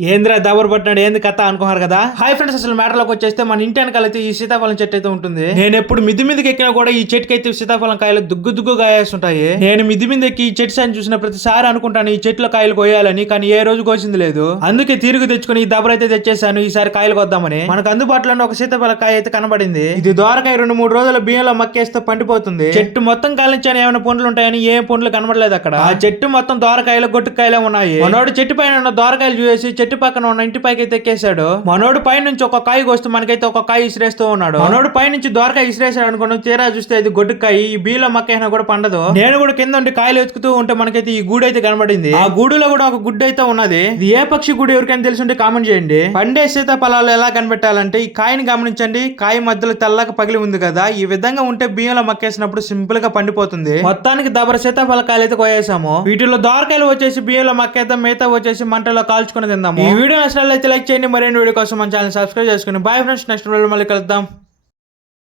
ఏంద్రా దబర్ పట్టినాడు? ఏంది కథ అనుకున్నారు కదా? హాయ్ ఫ్రెండ్స్ అసలు మ్యాటర్లోకి వచ్చేస్తే మన ఇంటి వెనకాల అయితే ఈ సీతాఫలం చెట్టు అయితే ఉంటుంది. నేను ఎప్పుడు మిద్ది మీదకి ఎక్కినా కూడా ఈ చెట్టుకి అయితే సీతాఫలం కాయలు దుగ్గు దుగ్గు కాయేస్తుంటాయి. నేను మిద్ది మీద ఎక్కి ఈ చెట్టు సాని చూసిన ప్రతిసారి అనుకుంటాను ఈ చెట్లో కాయలు కోయాలని కానీ ఏ రోజు కోసింది లేదు. అందుకే తిరుగు తెచ్చుకుని ఈ దబర్ అయితే తెచ్చేసాను ఈసారి కాయలు కొద్దామని. మనకు అందుబాటులో ఒక సీతాఫల కాయ అయితే కనబడింది. ఇది దోరకాయ రెండు మూడు రోజుల బియ్యంలో మక్కేస్తే పండిపోతుంది. చెట్టు మొత్తం కాలించాని ఏమైనా పండ్లు ఉంటాయని ఏ పండ్లు కనబడలేదు అక్కడ. ఆ చెట్టు మొత్తం దోరకాయలు గొట్టుకాయలే ఉన్నాయి. మనోడు చెట్టు పైన ఉన్న దోరకాయలు చూసి చెట్టు పక్కన ఉన్న ఇంటి పైకి అయితే ఎక్కేశాడు. మనోడు పై నుంచి ఒక కాయ కోస్తూ మనకైతే ఒక కాయ ఇసిరేస్తూ ఉన్నాడు. మనోడు పై నుంచి దోరకాయ ఇసిరేసాడు అనుకున్నాం తీరా చూస్తే ఇది గొడ్డుకాయ ఈ బీలో మక్క అయినా కూడా పండదు. నేను కూడా కింద ఉండి కాయలు ఎత్తుకుతూ ఉంటే మనకైతే ఈ గూడు అయితే కనబడింది. ఆ గూడులో కూడా ఒక గుడ్డు అయితే ఉన్నది. ఇది ఏ పక్షి గూడు ఎవరికైనా తెలిసి ఉంటే కామెంట్ చేయండి. పండే సీతాఫలాలు ఎలా కనిపెట్టాలంటే ఈ కాయని గమనించండి. కాయ మధ్యలో తెల్లగా పగిలి ఉంది కదా ఈ విధంగా ఉంటే బియ్యంలో మక్కేసినప్పుడు సింపుల్గా పండిపోతుంది. మొత్తానికి దబర సీతాఫల కాయలు అయితే కోయేసాము వీటిలో దోరకాయలు వచ్చేసి బియ్యంలో మక్కేద్దాం మిగతా వచ్చేసి మంటలో కాల్చుకుని తిందాం. ఈ వీడియో నచ్చినట్లయితే లైక్ చేయండి. మరిన్ని వీడియో కోసం మన ఛానల్ సబ్స్క్రైబ్ చేసుకుని. బాయ్ ఫ్రెండ్స్ నెక్స్ట్ వీడియో మళ్ళీ కలుద్దాం.